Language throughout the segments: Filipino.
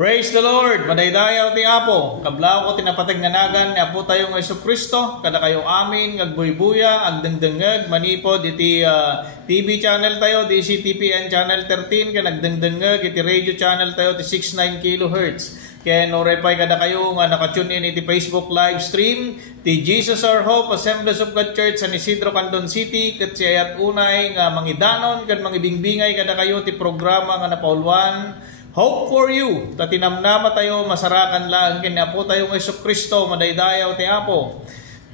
Praise the Lord! Madaydayaw ti Apo, kablaw ko tinapatag nganagan ni Apo tayo ng Jesucristo, kada kayo amin, ngagbuy-buya, agdengdengeg, manipod, iti TV channel tayo, DCTPN channel 13, ka nagdengdengeg, iti radio channel tayo, ti 69 kHz. Kaya norepay kada kayo nga nakatune in iti Facebook live stream, ti Jesus Our Hope, Assemblies of God Church, San Isidro, Candon City, kat siyayat unay nga mangidanon, kat mangibingbingay kada kayo ti programa nga napauluan, Hope for you, tatinamnama tayo, masarakan lang, kanya po tayo ng Jesucristo, madaydayaw ti Apo.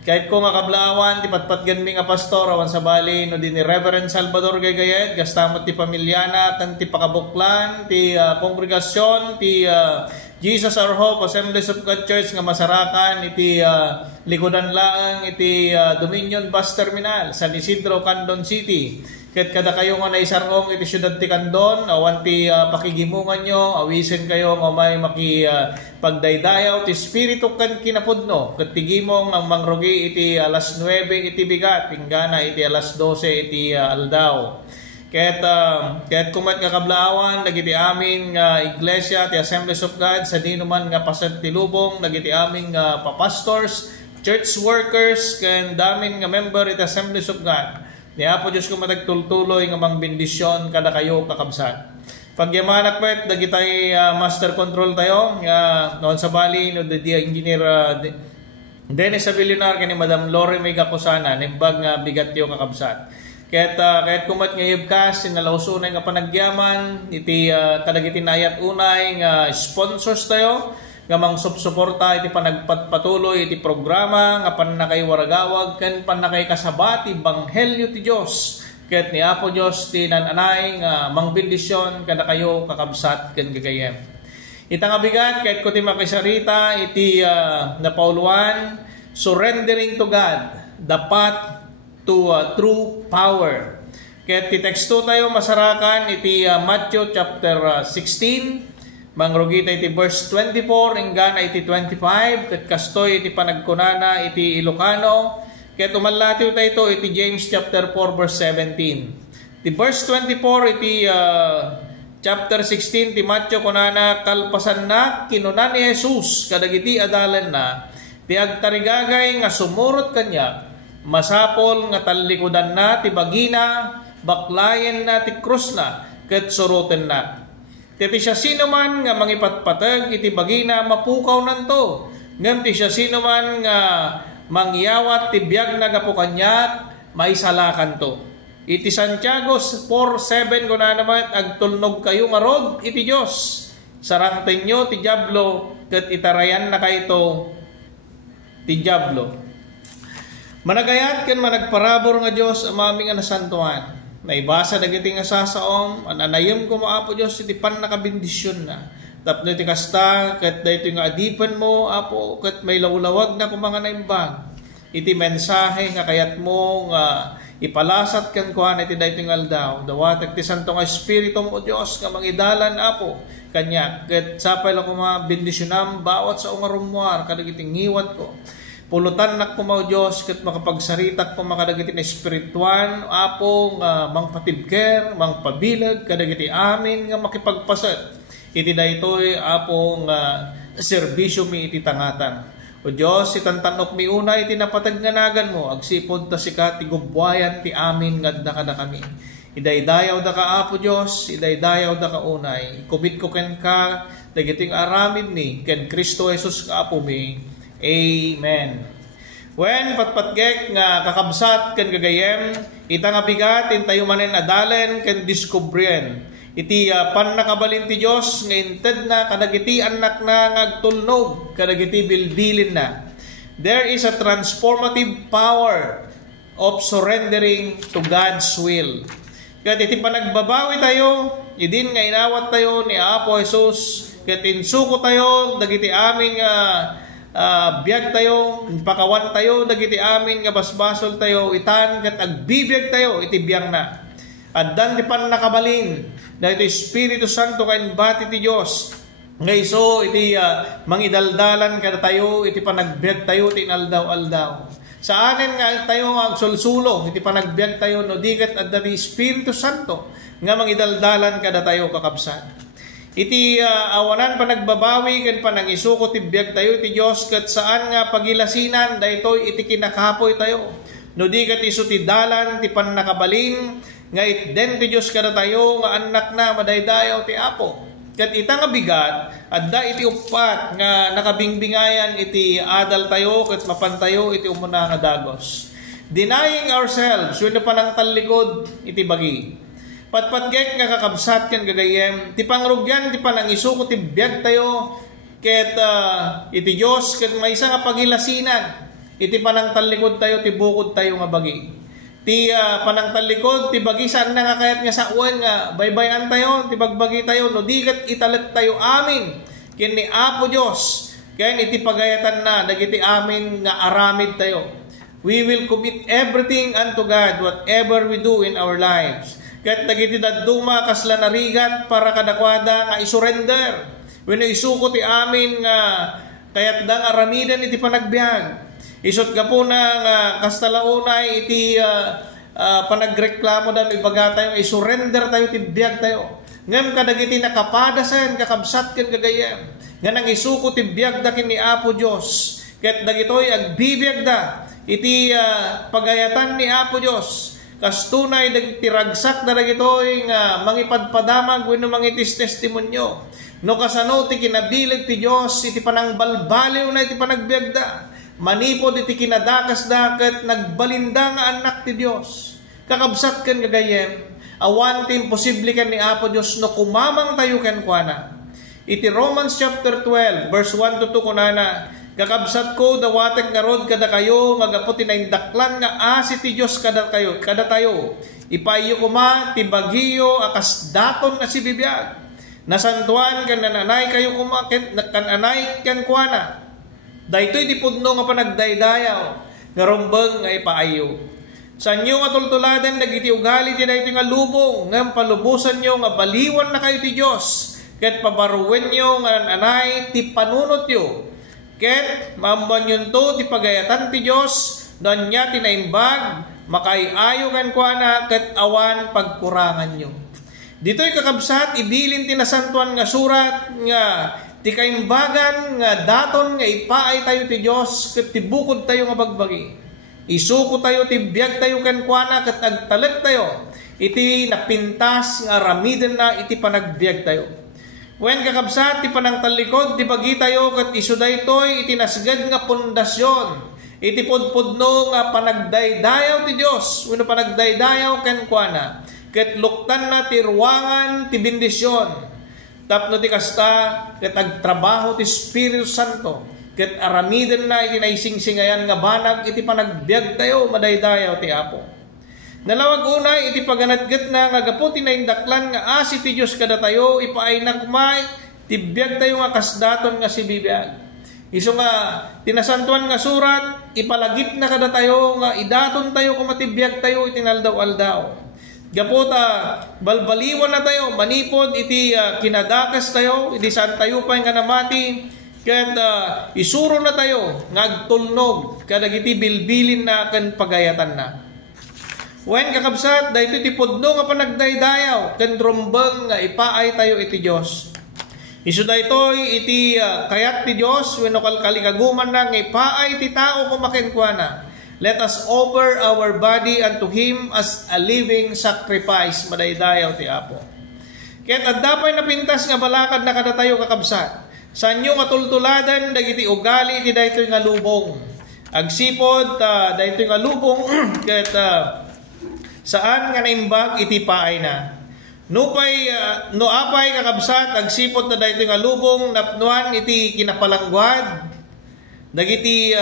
Kahit ko nga kablawan, ti patpatgan mi nga pastor, awan sa bali, no din ni Reverend Salvador Gagayet, gastamot ti pamilyana, kan ti pakabuklan, ti kongregasyon, ti Jesus Our Hope, Assemblies of God Church, nga masarakan, iti likodan laang, iti Dominion Bus Terminal, San Isidro, Candon City. Ket kada kayo nga naisarong iti syudad ti Candon, awan ti pakigimungan nyo, awisen kayo nga may pagdaydayaw ti espiritu kan kinapudno. Ket tigimong ang mangrugi iti alas 9 iti bigat, tinggana iti alas 12 iti aldaw. Ket kumat nga kablaawan, dagiti amin nga iglesia ti Assemblies of God, sa dinuman nga pasat ti lubong, dagiti amin nga papastors, church workers, ken damin nga member iti Assemblies of God. Ni Apo Diyos ko matagtultuloy nga mang bendisyon kada kayo kakabsat. Pagyamanak pet, dagitay master control tayo. Noon sa Bali, no, the engineer Dennis Abilinar, kani Madam Lori May Kakusana, nimbag nga bigat yo kakabsat. Kahit kumat nga ibkas, sinalausunay nga panagyaman, iti kadagiti nayat unay nga sponsors tayo, nga mang suporta iti panagpatuloy iti programa nga panakay waragawag ken panakay kasabati banghelyo ti Dios ket ni Apo Dios ti nananay nga mang bendisyon kada kayo kakabsat ken gagayem. Ita nga bigat ket ko ti makisarita iti napauluan, surrendering to God, the path to true power. Ket ti teksto tayo masarakan iti Matthew chapter 16, mangrugita iti verse 24, ingana iti 25, ket kastoy iti panagkunana iti Ilocano, ket umalatiw tayo iti James chapter 4 verse 17. Ti verse 24 iti chapter 16 ti Matthew kunana, kalpasan na kinunan ni Jesus kadagiti adalan na, ti agtarigagay nga sumurot kanya, masapol nga talikudan na ti bagina, baklayen na ti krus na, ket suroten na. Ti siya sino man nga mangipatpatag iti bagina mapukaw nanto. Ngem ti siya sino man nga mangyawat ti biag na gapu kanyat maisalakan to. Iti Santiago 4:7 kuna naman agtulnog kayo ngarod iti Dios. Sarangten nyo ti diablo ket itarayan na kayto ti diablo. Managayat ken managparabor nga Dios amami nga nasantuan. Naibasa dagiti nga sasaom, ananayem ko Apo Dios iti pan nakabendisyon na. Tapno iti kasta ket dayto nga adipan mo Apo ket may lawlawag na kumanga naimbag. Iti mensahe nga kayat mo nga ipalasat ken kuan iti dayto nga aldaw. Dawat ti santo nga espiritu mo Dios nga mangidalan Apo kanya ket sapay la kuma bendisyonam bawat sa ungarumuar kadagiti ngiwat ko. Pulutan na kumaw Diyos ket makapagsaritak po makadagiti na espirituan Apo nga mangpatibker, mangpabilag kadagiti amin nga makipagpasat iti daytoy Apo nga serbisyo mi iti tangatan. O Diyos itantanok mi una iti napatagnanagan mo agsipod ta sika ti gubwayan ti amin ngadda kada kami. Idaydayaw da ka Apo Diyos, idaydayaw da ka unay. Ikubit ko ken ka dagiting aramid mi ken Kristo Jesus ka Apo mi. Amen. When patpatgek nga kakabsat ken gagayem, ita nga bigat intayo manen adalen ken diskubrien. Iti pannakabalin ti Dios nga inted na kadagiti anak na ngagtulnog, kadagiti bilbilin na. There is a transformative power of surrendering to God's will. Ket iti panagbabawi tayo, idin nga inawat tayo ni Apo Jesus, ket insuko tayo dagiti amin nga biyag tayo, pakawan tayo, dagiti amin nga basbasol tayo, itan, kat agbibiyag tayo, iti biyang na. At dan di pan nakabalin, na ito Espiritu Santo kainbati ti Diyos. Ngay so, iti mangidaldalan kada tayo, iti panagbiag tayo, iti inaldaw-aldaw. Sa anin nga tayo agsulsulong, iti panagbiag tayo, no digat at dati Espiritu Santo, nga mangidaldalan kada tayo kakabsan. iti awanan panagbabawi ken panangisuko ti biag tayo ti Dios ket saan nga pagilasinan daytoy iti kinakapoy tayo. No di ket isu ti dalan ti pannakabalin nga itden ti Dios kada tayo nga anak na madaydayaw ti Apo. Ket ita nga bigat adda iti upat nga nakabingbingayan iti adal tayo ket mapantayo iti umuna nga dagos. Denying ourselves wenno panang tallikod iti bagi. Patpatgek nga kakabsat ken gagayem ti pangrugyan ti panangisuko ti biag tayo ket iti Dios ket maysa nga pagilasinan iti panangtallikod tayo ti bukod tayo nga bagi. Ti panangtallikod ti bagi saan na nga kayat nga sauen nga baybayan tayo ti bagbagi tayo no di ket italet tayo amin ken ni Apo Dios ken iti pagayatan na dagiti amin nga aramid tayo. We will commit everything unto God whatever we do in our lives. Ket dagiti dadduma kasla narigat para kadakwada nga isurrender. Wenno isuko ti amin nga kayat dang aramidan iti panagbiag. Isot gapuna nga kastalaunay iti panagreklamo dan ibaga tayo isurrender tayo ti biag tayo. Ngem kadagiti nakapadasen kakabsat ken gagayem. Nga nang isuko ti biag da ken ni Apo Dios. Ket dagitoy agbibiag da iti pagayatan ni Apo Dios. Kastunay dagiti ragsak na dagitoy nga mangipadpadamag wenno mangitis testimonyo. No kasano ti kinabilig ti Dios iti panangbalbaliw na iti panagbiagda. Manipod iti kinadakas daket nagbalinda nga anak ti Dios. Kakabsat ken gagayem awan ti imposible ken ni Apo Dios no kumamang tayo ken kuana. Iti Romans chapter 12 verse 1 to 2 kunana. Kakabsat ko dawatek nga rod kada kayo magapo tinaindaklan nga asi ti Dios kada tayo. Ipayo kuma ti bagiyo akas daton nga si bibiyag. Nasantuan kan nananay kayo kuma kan anay kan kuana. Daytoy di pudno nga panagdaydayaw nga rumbeng nga ipaayo. Sanyo nga tultuladen dagiti ugali ti daytoy nga lubong ngem palubusan nyo nga baliwan na kayo ti Dios ket pabaruwen nyo nga anay ti panunot yo. Ket maamban to ti pagayatan ti Dios don nya tinaimbag makaiayo kan kuana ket awan pagkurangan nyo. Dito'y kakabsat ibilin ti nasantuan nga surat nga ti kaimbagan nga daton nga ipaay tayo ti Dios ket ti bukod tayo nga bagbagi. Isuko tayo ti biag tayo kan kuana ket agtalet tayo iti napintas nga ramiden na iti panagbiag tayo. Wen kakabsat ti panangtalikod ti bagi tayo ket isu daytoy iti nasged nga pundasyon iti pudpudno nga panagdaydayaw ti Dios wenno panagdaydayaw ken kuana ket luktan na ti ruangan ti bendisyon tapno ti kasta ket agtrabaho ti Espiritu Santo ket aramiden na iti naisingsingayan nga banag iti panagbiag tayo madaydayaw ti Apo. Nalawag unay iti paganatget na nga gapo tinaindaklan nga asi ti Dios kada tayo ipaay na kumay ti biag tayo nga kasdaton nga si bibiyag. Isu nga tinasantuan nga surat ipalagip na kada tayo nga idaton tayo kumatibiyag tayo itinaldaw-aldaw. Gapo ta balbaliwan na tayo manipod iti kinadakas tayo iti saan tayo pa nga namati ket isuro na tayo nga agtulnog kadagiti bilbilin na ken pagayatan na. Wen kakabsat daytoy ti pudno nga panagdaydayaw ken drumbeng nga ipaay tayo iti Dios. Isu daytoy iti kayat ti Dios wenno kalkalikaguman na nga ipaay ti tao kumakenkuana. Let us offer our body unto Him as a living sacrifice madaydayaw ti Apo. Ket adda pay napintas nga balakad na kada tayo kakabsat. Sanyo nga tultuladan dagiti ugali ti daytoy nga lubong. Agsipod daytoy nga lubong ket saan nga naimbag iti paay na. No apay kakabsat agsipot na daytoy nga lubong napnuan iti kinapalangguad. Dagiti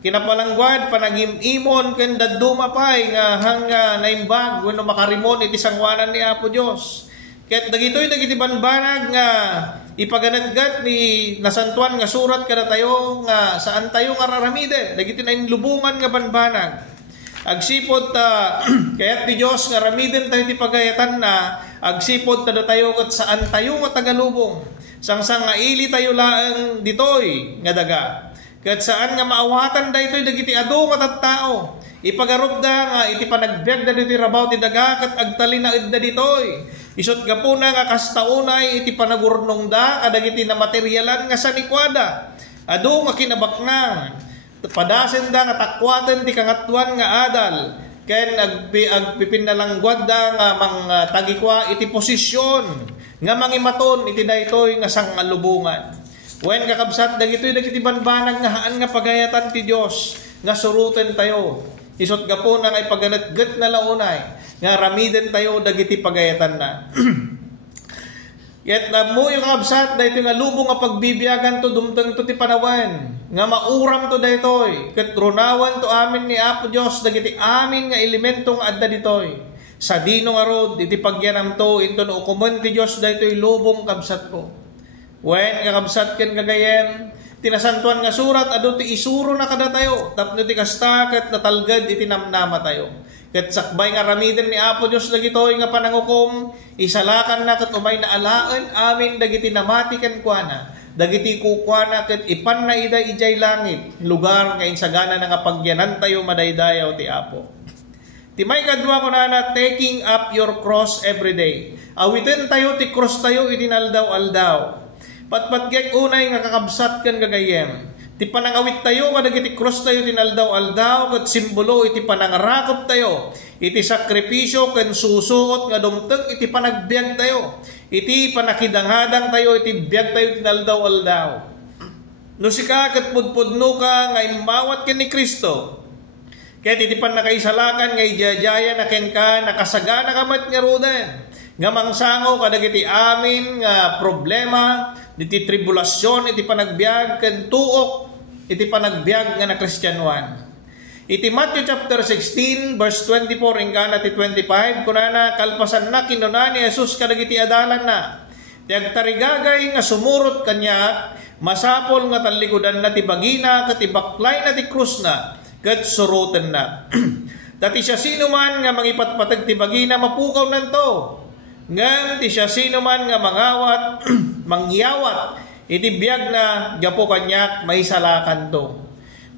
kinapalangguad panagimimon ken dadduma pay nga hangga naimbag wenno makarimon iti sangwanan ni Apo Dios. Ket dagitoy dagiti banbanag nga ipaganadgat ni nasantuan nga surat kada tayo nga saan tayo nga raramiden dagiti nainlubungan nga banbanag. Agsipod kayat ni Dios nga ramiden tayo ti pagayatan na agsipod tada tayo ket saan tayo nga tagalubong sangsang nga ili tayo laeng ditoy nga daga ket saan nga maawatan daytoy dagiti adu nga tattao ipagarupda nga iti panagbiag da ditoy rabaw ti daga ket agtalinaed da ditoy Isot gapuna nga kastaunay iti panagurnong da kadagiti na materialan nga sanikwada. Adu nga kinabaknang padasen da nga takwaten ti kangatuan nga adal. Ken agpipinalangguad da nga tagikwa iti posisyon nga mangimaton iti daytoy nga sangalubungan. Wen kakabsat dagitoy dagiti banbanag nga haan nga pagayatan ti Dios nga suruten tayo. Isot gapuna nga ipaganatget na launay nga ramiden tayo dagiti pagayatan na. Yet na mo yung kabsat dahito nga lubong nga pagbibiyagan to dumteng to ti panawan nga mauram to daytoy ket runawan to amin ni Apo Dios dagiti amin nga elementong adda ditoy sa dino nga rod iti pagyanam to into no ukumen ti Dios daytoy lubong kabsat ko. Wen kakabsat ken kagayem tinasantuan nga surat adu ti isuro na kada tayo tapno ti kasta ket natalged iti namnama tayo. Ket sakbay nga ramiden ni Apo Dios dagitoy nga panangukom isalakan na ket umay na alaan amin dagiti namati ken kuana dagiti kukwana ket ipan na ijay langit lugar nga insagana nga pagyanan tayo madaydayaw ti Apo. Ti may kadwa ko na taking up your cross every day. Awitin tayo ti cross tayo itinaldaw-aldaw. Patpatgek unay nga kakabsat ken gagayem. Ti panangawit tayo kadagiti cross tayo tinaldaw-aldaw ket simbolo iti panangarakop tayo. Iti sakripisyo ken susuot nga dumteng iti panagbiag tayo. Iti panakidanghadang tayo iti biag tayo tinaldaw-aldaw. No sika ket pudpudno ka nga imbawat ken ni Kristo. Ket iti panakaisalakan nga ijajaya na ken ka nakasagana kamat nga roden. Nga mangsango kadagiti amin nga problema iti tribulasyon iti panagbiag ken tuok iti panagbiag nga na Kristyanuan. Iti Matthew chapter 16 verse 24 ingkana ti 25 kunana kalpasan na kinuna ni Jesus kadagiti adalan na. Ti agtarigagay nga sumurot kanya masapol nga talikudan na ti bagina ket ibaklay na ti krus na ket suruten na. Dati siya sino man nga mangipatpatag ti bagina mapukaw nanto. Ngem ti siya sino man nga mangawat mangyawat iti biag na gapo kanyak maisalakan to.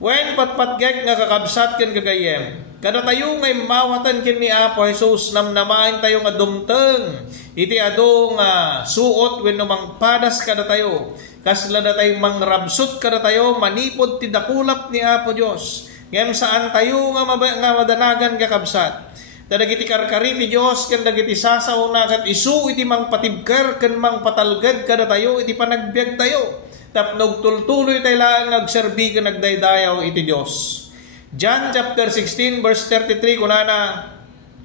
Wen patpatgek nga kakabsat ken gagayem. Kada tayo nga mawatan ken ni Apo Jesus namnamain tayo nga dumteng iti adu nga suot wenno mangpadas kada tayo. Kasla da tayo mangrabsut kada tayo manipod ti dakulap ni Apo Dios. Ngem saan tayo nga madanagan kakabsat. Dagiti karkari ti Dios ken dagiti sasauna ket isu iti mangpatibker ken mangpatalged kada tayo iti panagbiag tayo tapno tultuloy tayo lang agserbi ken nagdaydayaw iti Dios. John chapter 16 verse 33 kunana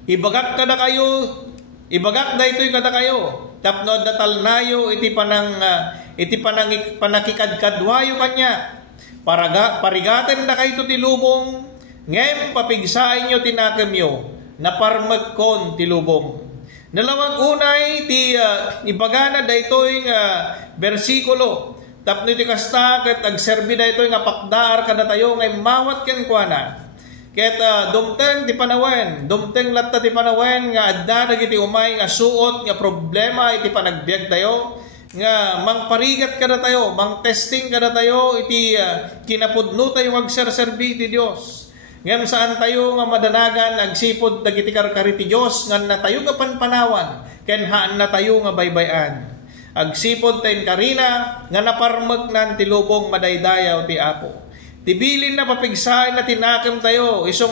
ibagak kada kayo ibagak daytoy kada kayo tapno datalnayo iti panakikadkadwayo kanya parigaten na kayo ti lubong ngem papigsain nyo tinakemyo naparmagkon ti lubong. Nalawag unay ti ibagana daytoy nga bersikulo. Tapno ti kasta ket agserbi daytoy nga pakdaar kada tayo nga mawat ken kuana. Ket dumteng ti panawen, dumteng latta ti panawen nga adda dagiti umay nga suot nga problema iti panagbiag tayo nga mangparigat kada tayo, mang testing kada tayo iti kinapudno tayo agserserbi ti Dios. Ngem saan tayo nga madanagan agsipod dagiti karkari ti Dios nga natayo nga panpanawan ken haan na tayo nga baybayan. Agsipod tayo karina nga naparmek nan ti lubong madaydayaw ti Apo. Tibilin na papigsain na tinakem tayo isong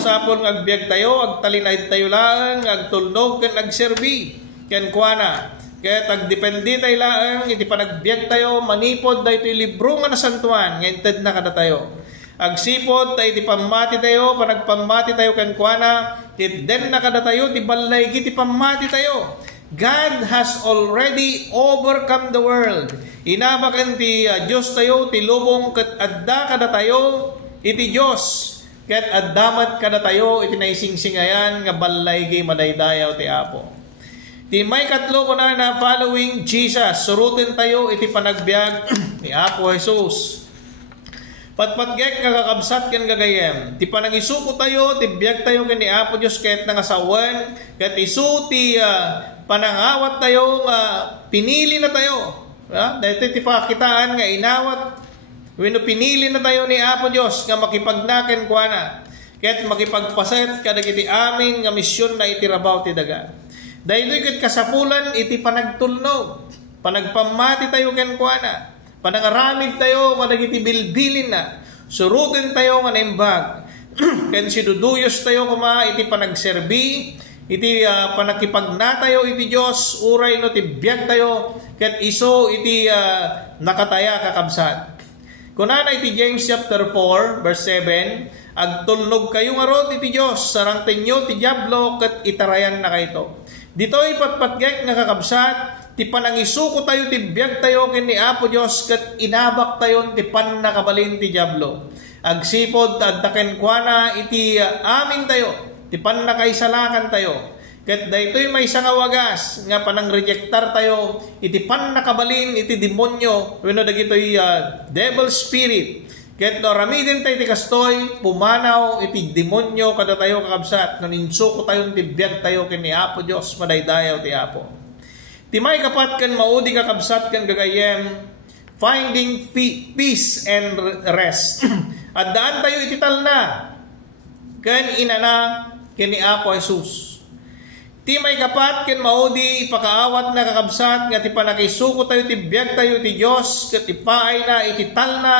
sapon nga agbiag tayo agtalinay tayo lang agtulnog ken agserbi ken kuana. Ket agdependi tayo lang iti panagbiag tayo manipod daytoy libro nga nasantuan nga inted na kada tayo. Agsipod tayo ti pamati tayo, panagpamati tayo ken kuana, den na kada tayo ti balay ti pamati tayo. God has already overcome the world. Inabaken ti Dios tayo ti lubong ket adda kada tayo iti Dios. Ket addamat kada tayo iti naisingsingayan nga balay madaydayaw ti Apo. Ti may katlo ko na following Jesus, surutin tayo iti panagbiag ni Apo Jesus. Patpatgek nga kakabsat ken gagayem. Ti panangisuko tayo, ti biag tayo ken ni Apo Dios ket nangasawen, ket isu ti panangawat tayo nga pinili na tayo. Dahito ti pakitaan nga inawat wenno pinili na tayo ni Apo Dios nga makipagnaken kuana. Ket makipagpaset kadagiti amin nga misyon na itirabaw ti daga. Daytoy ket kasapulan iti panagtulnog. Panagpamati tayo ken kuana. Panangaramid tayo madagiti bilbilin na. Surutin tayo nga naimbag. Ken siduduyos tayo kuma iti panagserbi, iti panakipagna tayo iti Dios, uray no ti biag tayo ket iso iti nakataya kakabsat. Kunana iti James chapter 4 verse 7, agtulnog kayo nga rod iti Dios, sarang tenyo ti diablo ket itarayan na kayto. Ditoy patpatgek nga kakabsat, ti panangisuko tayo ti biag tayo ken ni Apo Dios ket inabak tayo ti pannakabalin ti diablo. Agsipod addaken kuana iti amin tayo, ti pannakaisalakan tayo. Ket daytoy may nga wagas nga panang-rejectar tayo iti pannakabalin iti demonyo wenno dagitoy devil spirit. Ket no ramiden tayo ti kastoy pumanaw iti demonyo kada tayo kakabsat naninsuko tayo ti biag tayo ken ni Apo Dios madaydayaw ti Apo. Ti may kapat ken maudi kakabsat ken gagayem finding peace and rest. At daan tayo itital na ken inana ken ni Apo Jesus. Ti may kapat ken maudi ipakaawat na kakabsat nga ti panakisuko tayo ti biag tayo ti Dios ket ipaay na itital na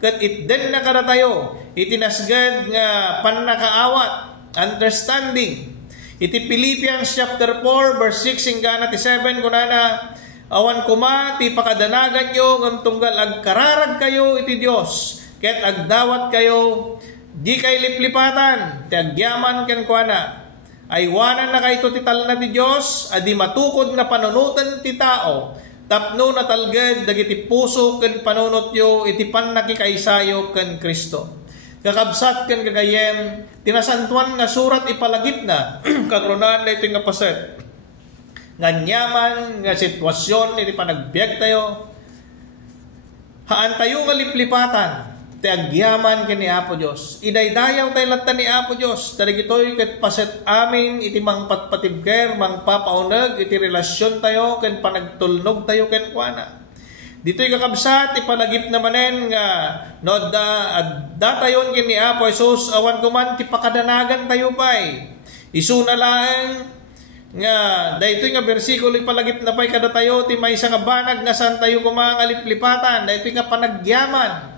ket itden na kada tayo itinasgad nga pannakaawat understanding. Iti Philippians chapter 4 verse 6 hingga ti 7 kunana awan kuma ti pakadanagan nyo ngam tunggal agkararag kayo iti Dios ket agdawat kayo di kay liplipatan ti agyaman ken kuana aywanan na kayto ti talna ti Dios adi matukod nga panunutan ti tao tapno natalged dagiti puso ken panunotyo iti pannakikaysayo ken Kristo. Kakabsat ken gagayem tinasantuan nga surat ipalagip na kagrunan daytoy nga paset nga nyaman nga sitwasyon iti panagbiag tayo haan tayo nga liplipatan ti agyaman ken ni Apo Dios. Idaydayaw tayo latta ni Apo Dios. Darigitoy ket paset amin iti mangpatpatibker, mangpapauneg iti relasyon tayo ken panagtulnog tayo ken kuana. Ditoy kakabsat ipalagip na manen nga no da tayon ken ni Apo Jesus awan kuman ti pakadanagan tayo pay. Isu na lang nga daytoy nga bersikulo ipalagip na pay kada tayo ti maysa nga banag nga san tayo kumangaliplipatan daytoy nga panagyaman.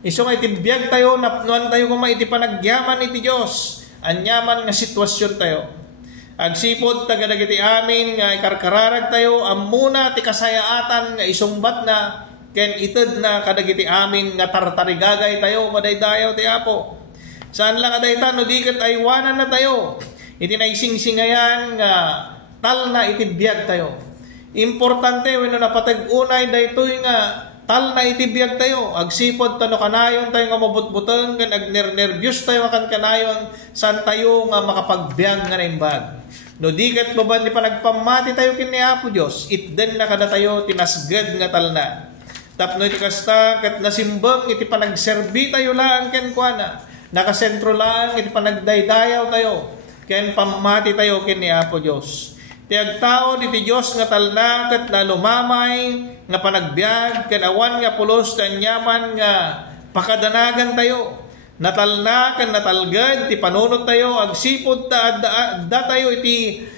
Isu nga iti biag tayo napnuan tayo kuma iti panagyaman iti Dios anyaman nga sitwasyon tayo. Agsipod tagadagiti amin nga ikarkararag tayo ammuna ti kasayaatan nga isumbat na ken ited na kadagiti amin nga tartarigagay tayo madaydayaw ti Apo. Saan lang adayta no diket aywanan na tayo iti naisingsingayan nga tal na iti biag tayo. Importante wenno napatag-unay daytoy nga tal na iti biag tayo. Agsipod tano kanayon tayo nga mabutbuteng ken agnernervyos tayo kan kanayon san tayo nga makapagbiag nga naimbag. No diket baban ni panagpamati tayo ken ni Apo Dios itden na kada tayo tinasged nga talna. Tapno iti kasta ket nasimbang iti panagserbi tayo lang ken kuana. Nakasentro lang iti panagdaydayaw tayo ken pamati tayo ken ni Apo Dios. Ti agtao iti Dios nga talna ket nalumamay nga panagbiag ken awan nga pulos ken nyaman nga pakadanagan tayo. Natalna ken natalged ti panunot tayo agsipod ta adda tayo iti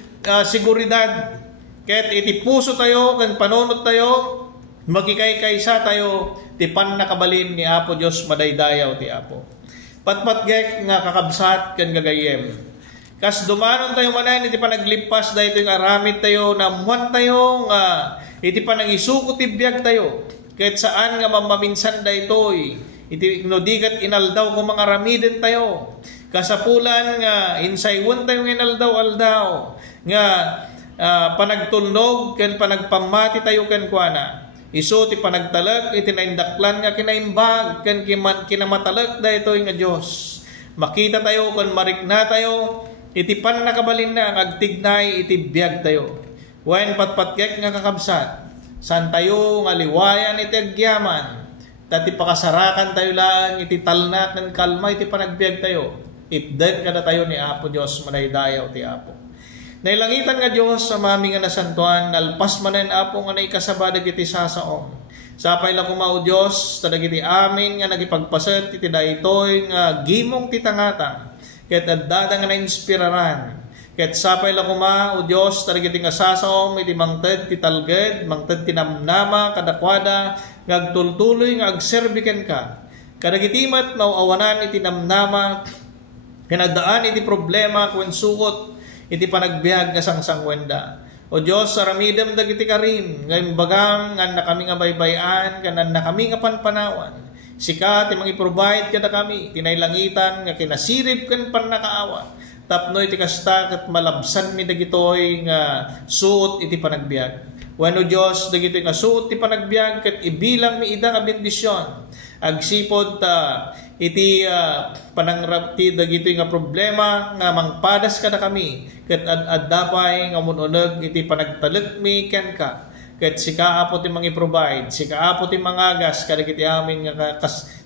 seguridad ket iti puso tayo ken panunot tayo magikaykaysa tayo ti pannakabalin ni Apo Dios madaydayaw ti Apo. Patpatgek nga kakabsat ken gagayem. Kas dumanon tayo manan iti panaglipas daytoy nga aramid tayo namuan tayo nga iti panangisuko ti biag tayo ket saan nga mamaminsan daytoy iti nodigat inaldaw ko mga ramiden tayo. Kasapulan nga insaywon tayo inaldaw-aldaw nga panagtunog ken panagpamati tayo ken kuana. Isu ti panagtalag iti naindaklan nga kinaimbag ken kinamatalag daytoy nga Dios. Makita tayo ken marikna tayo iti pannakabalin na agtignay iti biag tayo. Wen patpatgek nga kakabsat san tayo nga liwayan iti agyaman dati pakasarakan tayo lang iti talna ken kalma iti panagbiag tayo itden kada tayo ni Apo Dios madaydayaw ti Apo. Nailangitan nga Dios sa mami nga nasantuan nalpas manen Apo nga naikasaba dagiti sasaom. Sapay la kumao Dios tadagiti amin nga nagipagpaset iti daytoy nga gimong titangata ket adda nga nainspiraran Ket sapay lang kuma, o Diyos, tarigiti nga sasaom, iti mangted ti talged, mangted ti namnama, kadakwada, ngagtultuloy nga agserbiken ka. Kadagitimat nauawanan iti namnama, kanagdaan iti problema, kwen sukot, iti panagbiag nga sangsangwenda. O Diyos, aramidem dagiti karim, ngayon bagang, nga na kami nga baybayan, kanan na kami nga panpanawan. Sika, ti mangi-provide kada kami, tinaylangitan, nga kinasirip kan panakaawa. Tapno iti kasta kat malabsan mi dagitoy nga suot iti panagbiag. Wenno Dios dagitoy nga suot ti panagbiag ket ibilang mi ida nga bendisyon. Agsipod iti panangrapti dagitoy nga problema nga mangpadas kada kami ket addapay nga mununeg iti panagtalek mi ken ka. Ket sika apo ti mangi-provide, sika apo ti mangagas kadagiti amin nga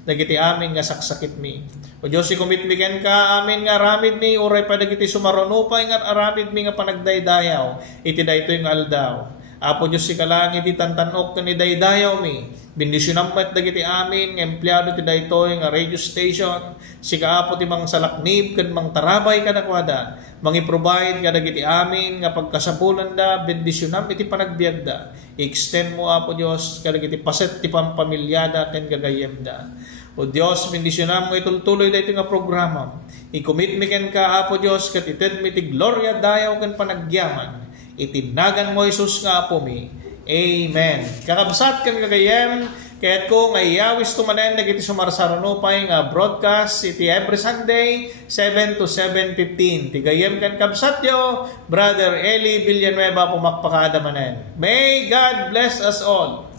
dagiti amin nga saksakit mi. O Diyos, ikumitbigan ka amin nga aramid mi, uray pa dagiti sumaronupay nga aramid mi nga panagdaydayaw, iti daytoy nga aldaw. Apo Diyos, si kalang iti tantanok ni daydayaw mi, bendisyonan met dagiti amin nga empleyado ti daytoy nga radio station, sika apo ti mang salaknib ken mang tarabay kadakwada, mangi-provide kadagiti amin nga pagkasapulan da, bendisyonan iti panagbiag da. Extend mo apo Diyos kadagiti paset ti pampamilyada ken gagayem da. O Diyos, bendisyonan mo itultuloy dayto nga programa. I-commit mi ken ka apo Diyos ket ited mi ti gloria dayaw ken panagyaman. Itinagan mo Jesus nga apo mi. Amen. Kakabsat ken gagayem ket ko nga iyawis tumanen dagiti sumarsaronupay nga broadcast iti every Sunday 7 to 7:15. Tigayem ken kabsat yo Brother Eli Villanueva pumakpakada manen. May God bless us all.